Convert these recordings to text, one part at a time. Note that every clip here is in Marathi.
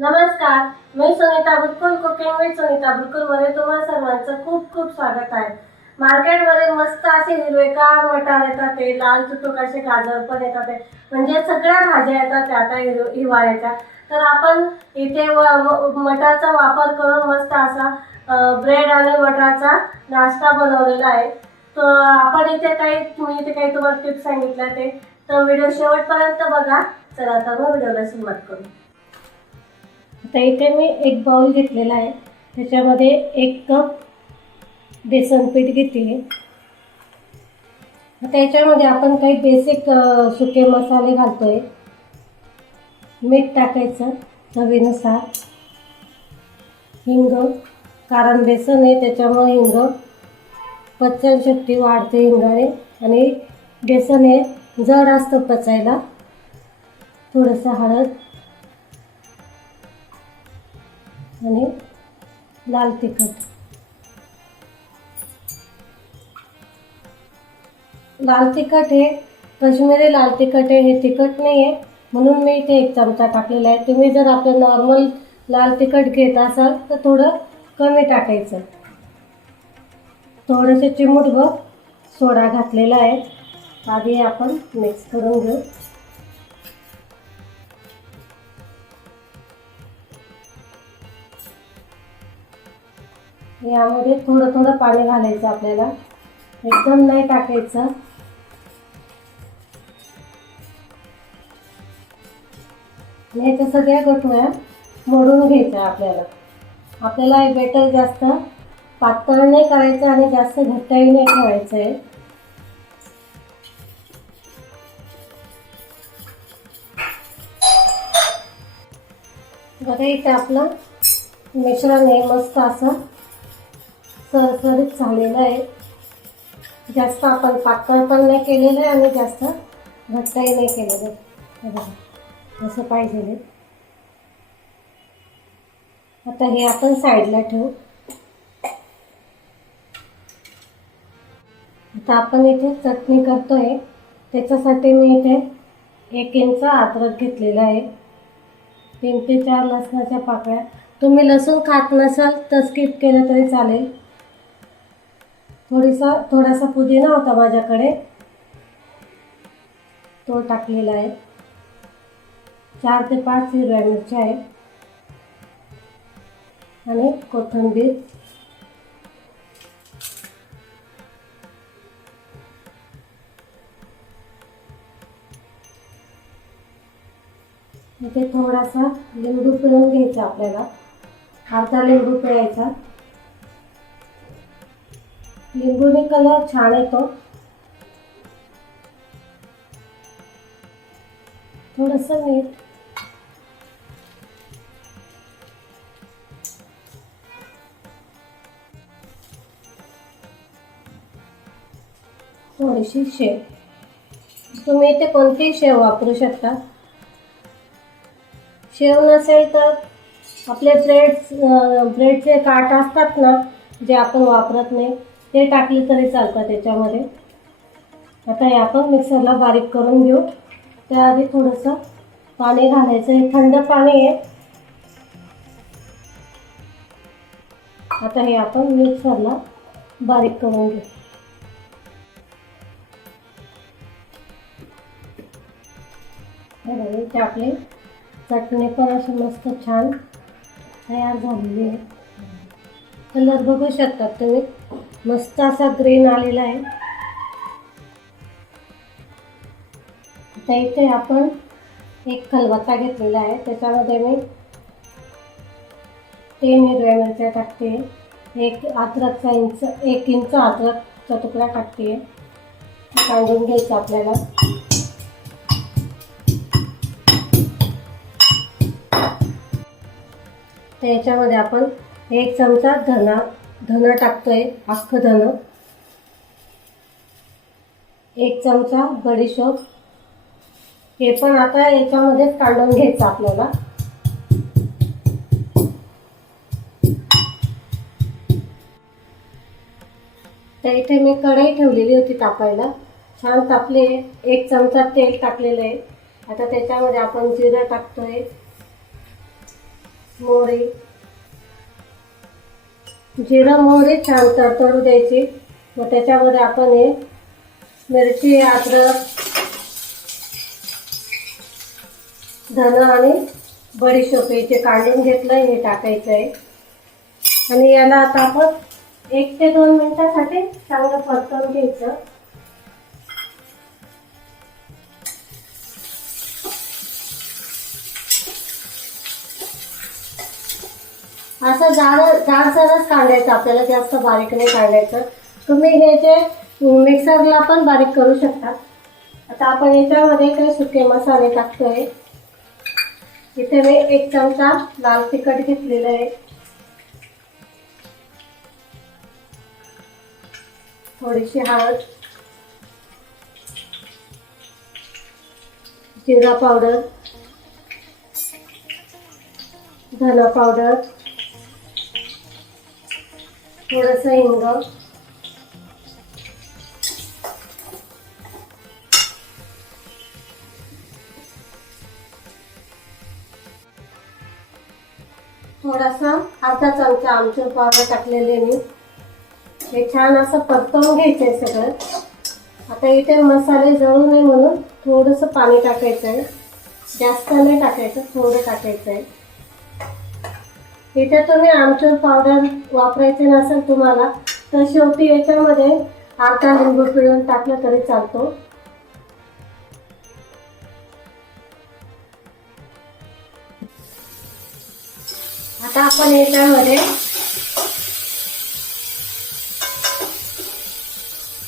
नमस्कार मी सुनीता बुटकुल कुकिंग विथ सुनीता बुटकुलमध्ये तुम्हा सर्वांचं खूप खूप स्वागत आहे. मार्केटमध्ये मस्त असे हिरवेगार मटार येतात ते लाल चुटूक असे गाजर पण येतात ते म्हणजे सगळ्या भाज्या येतात त्या आता हिरव- हिवाळ्याच्या. तर आपण इथे व- व- मटारचा वापर करून मस्त असा ब्रेड आणि मटारचा नाश्ता बनवलेला आहे. तर आपण इथे काही मी इथे काही तुम्हाला टिप्स सांगितल्या ते. तर व्हिडिओ शेवटपर्यंत बघा. चला आता मग व्हिडिओला सुरुवात करू. आता इथे मी एक बाउल घेतलेला आहे. त्याच्यामध्ये एक कप बेसन पीठ घेतले आता याच्यामध्ये आपण काही बेसिक सुके मसाले घालतोय. मीठ टाकायचं चवीनुसार. हिंग कारण बेसन आहे त्याच्यामुळे हिंग. पचनशक्ती वाढते हिंगाने. आणि बेसन हे जड असतं पचायला. थोडंसं हळद. आणि लाल तिखट. लाल तिखट हे कश्मीरी लाल तिखट आहे हे तिखट नाही आहे म्हणून मी इथे एक चमचा टाकलेला आहे. तुम्ही जर आपलं नॉर्मल लाल तिखट घेत असाल तर थोडं कमी टाकायचं. थोडंसं चिमूटभर सोडा घातलेला आहे. आधी आपण मिक्स करून घेऊ. यामध्ये थोडं थोडं पाणी घालायचं आपल्याला. एकदम नाही टाकायचं. आणि याच्या सगळ्या गठोळ्या मोडून घ्यायच्या आपल्याला. आपल्याला हे बेटर जास्त पातळ नाही करायचं आणि जास्त घट्टही नाही ठेवायचं आहे बघा इथे आपलं मिश्रण हे मस्त असं. सरसरीत झालेलं आहे. जास्त आपण पातळ पण नाही केलेलं आहे आणि जास्त घट्टही नाही केलेलं आहे. बघा असं पाहिजे आता हे आपण साईडला ठेवू. आता आपण इथे चटणी करतोय. त्याच्यासाठी मी इथे एक इंच अद्रक घेतलेला आहे. तीन ते चार लसणाच्या पाकळ्या. तुम्ही लसूण खात नसाल तर स्किप केलं तरी चालेल. थोडीसा थोडासा पुदिना होता माझ्याकडे. तो टाकलेला आहे. चार ते पाच हिरव्या मिरच्या आहेत. आणि कोथिंबीर. इथे थोडासा लिंबू पिळून घ्यायचा आपल्याला. अर्धा लिंबू पिळायचा. लिंबूने कलर छान येतो थोडस मीठ थोडीशी शेव तुम्ही इथे कोणतीही शेव वापरू शकता शेव नसेल तर आपले ब्रेड ब्रेडचे काट असतात ना जे आपण वापरत नाही ते टाकले तरी चालतं त्याच्यामध्ये. आता हे आपण मिक्सरला बारीक करून घेऊ. त्याआधी थोडंसं पाणी घालायचं हे थंड पाणी आहे. आता हे आपण मिक्सरला बारीक करून घेऊ. हे चटणी पण अशी मस्त छान तयार झालेली आहे. कलर बघू शकतात तुम्ही. मस्त असा ग्रेन आलेला आहे. आता इथे आपण एक खलबत्ता घेतलेला आहे. त्याच्यामध्ये मी तीन हिरव्या मिरच्या टाकते. एक अद्रकचा इंच एक इंच अद्रकचा तुकडा टाकते. काढून घ्यायचं आपल्याला. तर याच्यामध्ये आपण एक चमचा धना धन टाकतोय अख्खं धन एक चमचा बडीशोप. हे पण आता याच्यामध्येच काढून घ्यायचं आपल्याला. तर इथे मी कढई ठेवलेली होती तापायला. छान तापले. एक चमचा तेल टाकलेलं आहे. आता त्याच्यामध्ये आपण जिरं टाकतोय. मोरी जिरं मोहरी छान तरतरू द्यायची. मग त्याच्यामध्ये आपण हे मिरची अद्रक धन आणि बडीशोप हे काढून घेतलं हे टाकायचं आहे आणि याला आता आपण एक ते दोन मिनिटासाठी चांगलं परतून घ्यायचं. असं जाड जाडसरच काढायचं आपल्याला जास्त बारीक नाही काढायचं. तुम्ही हे जे मिक्सरला पण बारीक करू शकता. आता आपण याच्यामध्ये काही सुके मसाले टाकतोय. इथे मी एक चमचा लाल तिखट घेतलेलं आहे. थोडीशी हळद. जिरा पावडर. धना पावडर. थोडंसं हिंग. थोडासा अर्धा चमचा आमचूर पावडर टाकलेले मी. हे छान असं परतवून घ्यायचं आहे सगळं. आता इथे मसाले जळू नये म्हणून थोडंसं पाणी टाकायचं आहे जास्त नाही टाकायचं थोडं टाकायचं आहे इथे तुम्ही आमचूर पावडर वापरायचे नसेल तुम्हाला तर शेवटी याच्यामध्ये अर्धा लिंबू पिळून टाकलं तरी चालतो. आता आपण याच्यामध्ये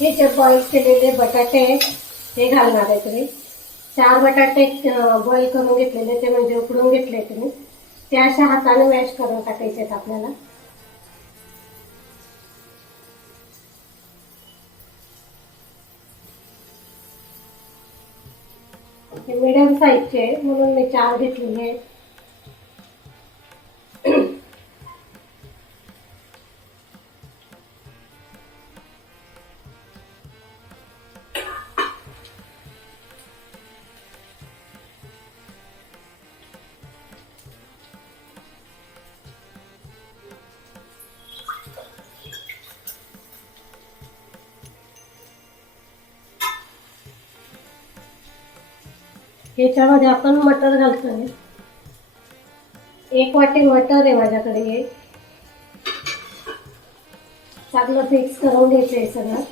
हे जे बॉईल केलेले बटाटे आहेत, ते घालणार आहे तुम्ही. चार बटाटे बॉईल करून घेतलेले ते म्हणजे उकडून घेतले तुम्ही. ते अशा हाताने मॅश करून टाकायचे आहेत आपल्याला. हे मिडियम साईजचे म्हणून मी चार घेतलेले आहेत. याच्यामध्ये आपण मटर घालतोय. एक वाटी मटर आहे माझ्याकडे. हे चांगलं मिक्स करून घ्यायचं आहे सगळं.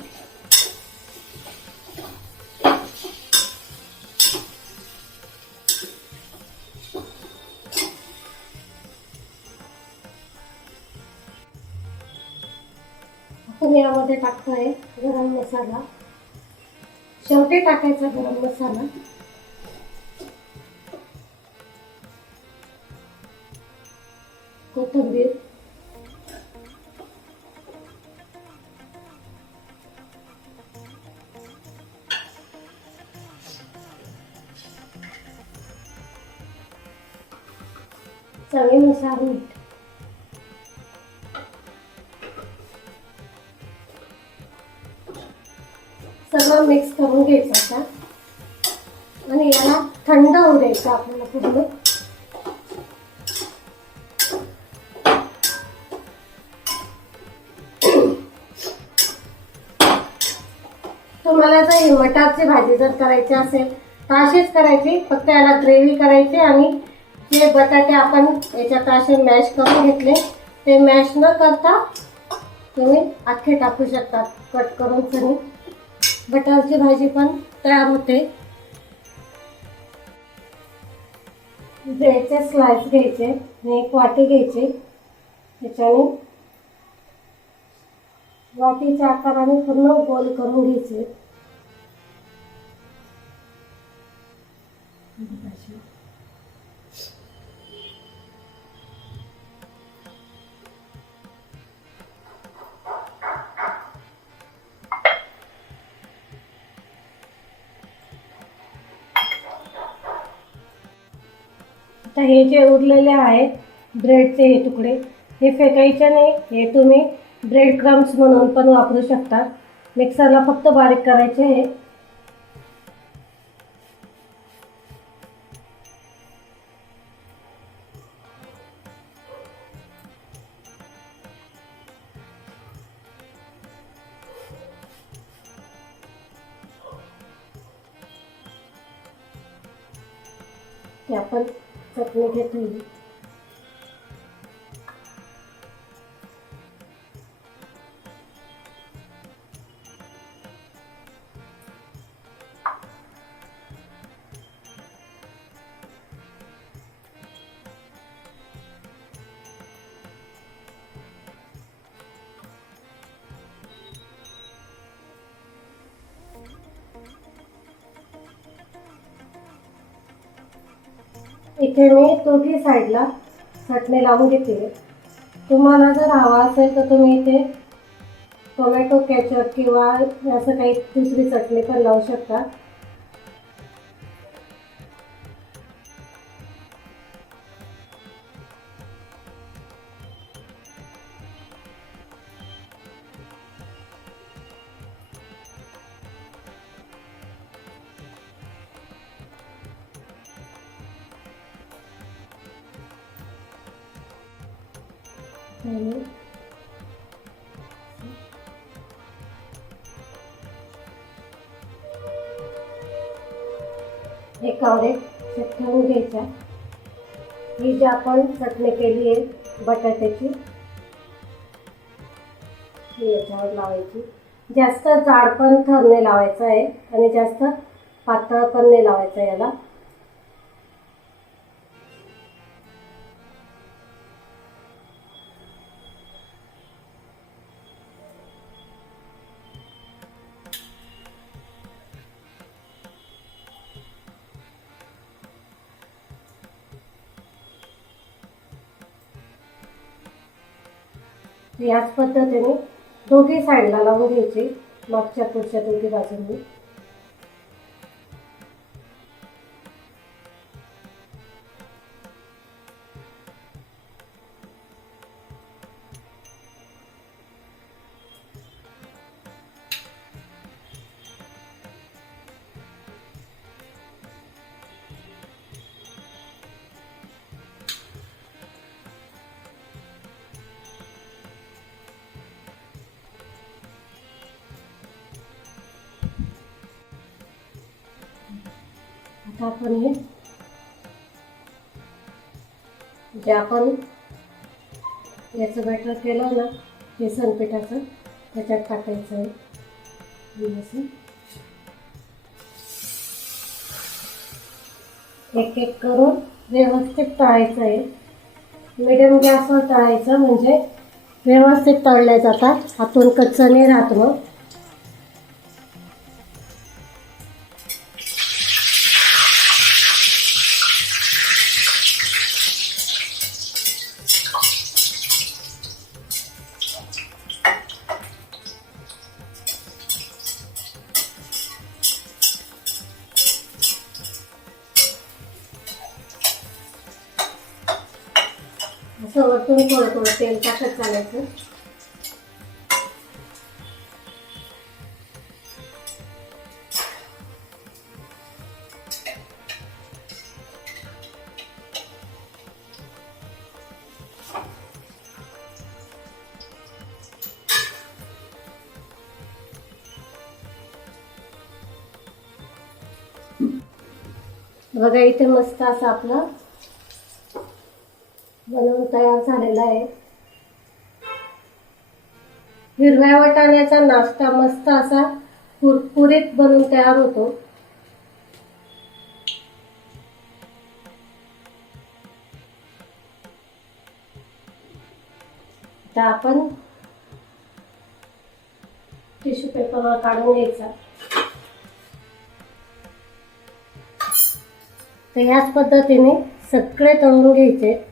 आपण यामध्ये टाकतोय गरम मसाला. शेवटी टाकायचा गरम मसाला. कोथिंबीर चवीनुसार मीठ सगळं मिक्स करून घ्यायचं आता आणि याला थंड होऊ द्यायचं आपल्याला पूर्ण तुम्हाला जर मटारची भाजी जर करायची असेल तर अशीच करायची. फक्त याला ग्रेव्ही करायची आणि जे बटाटे आपण याच्यात असे मॅश करून घेतले. ते मॅश न करता तुम्ही अख्खे टाकू शकता. कट करून तुम्ही बटारची भाजी पण तयार होते. ब्रेडचे स्लाइस घ्यायचे आणि एक वाटी घ्यायची. त्याच्याने वाटीच्या आकाराने पूर्ण गोल करून घ्यायचे. आता हे जे उरलेले आहेत ब्रेडचे हे तुकडे हे फेकायचे नाही हे तुम्ही ब्रेड क्रम्स म्हणून पण वापरू शकता. मिक्सरला फक्त बारीक करायचे हे. आपण की आपण चटणी घेतली इथे मी दोघी साईडला चटणी लावून घेते. तुम्हाला जर हवा असेल तर तुम्ही इथे टोमॅटो केचप किंवा असं काही दुसरी चटणी पण लावू शकता. एकावर एक ठेवून घ्यायचा. ही जी आपण चटणी केली आहे बटाट्याची ही याच्यावर लावायची. जास्त जाड पण थर नाही लावायचं आहे आणि जास्त पातळ पण नाही लावायचं याला. याच पद्धतीने दोघी साईडला लावून घ्यायची. मागच्या पुढच्या दोघी बाजूंनी. आता आपण हे जे आपण याचं बॅटर केलं ना हे सनपिठाचं त्याच्यात टाकायचं आहे. असं. एक एक करून व्यवस्थित तळायचं आहे. मिडियम गॅसवर तळायचं म्हणजे व्यवस्थित तळल्या जातात. आतून कच्चं नाही राहत मग. तेल टाकत चालायचं. बघा इथे मस्त असं आपलं बनवून तयार झालेला आहे. हिरव्या वाटाण्याचा नाश्ता मस्त असा कुरकुरीत बनून तयार होतो. आता आपण टिश्यू पेपरवर काढून घ्यायचा. तर याच पद्धतीने सगळे तळून घ्यायचे.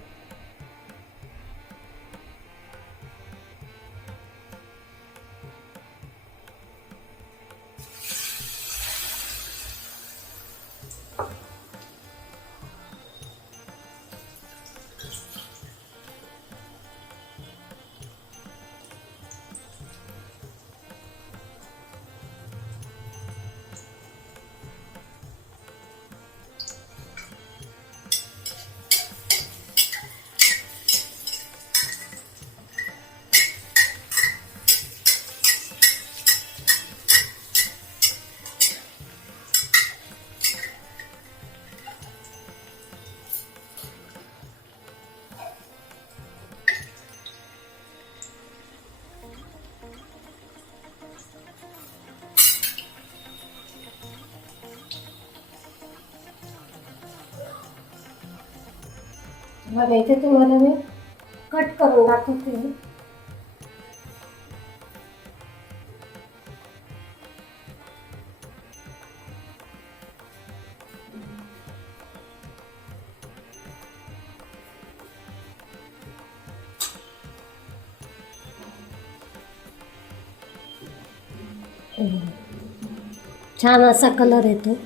बघा इथे तुम्हाला मी कट करून दाखवते. छान असा कलर येतो.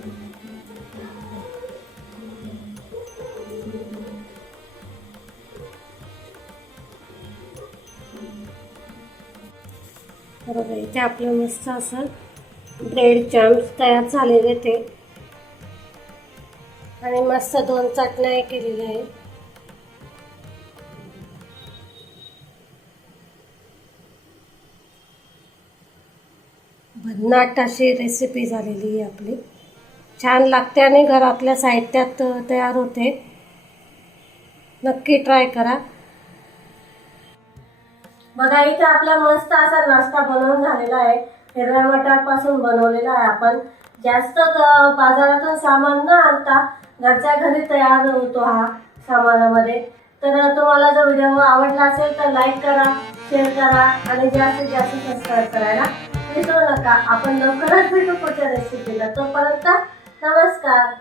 बरोबर इथे आपलं मस्त असं ब्रेड चॅम्प्स तयार झालेले ते. आणि मस्त दोन चटण्या केलेल्या आहे भन्नाट अशी रेसिपी झालेली आहे आपली. छान लागते आणि घरातल्या साहित्यात तयार होते. नक्की ट्राय करा. बघा इथे आपला मस्त असा नाश्ता बनवून झालेला आहे. हिरव्या मटारपासून बनवलेला आहे आपण. जास्त बाजारातून सामान न आणता घरच्या घरी तयार होतो हा सामानामध्ये. तर तुम्हाला जर व्हिडिओ आवडला असेल तर लाईक करा शेअर करा आणि जास्तीत जास्त सबस्क्राईब करायला विसरू नका. आपण लवकरच भेटू पुढच्या रेसिपीला तोपर्यंत नमस्कार.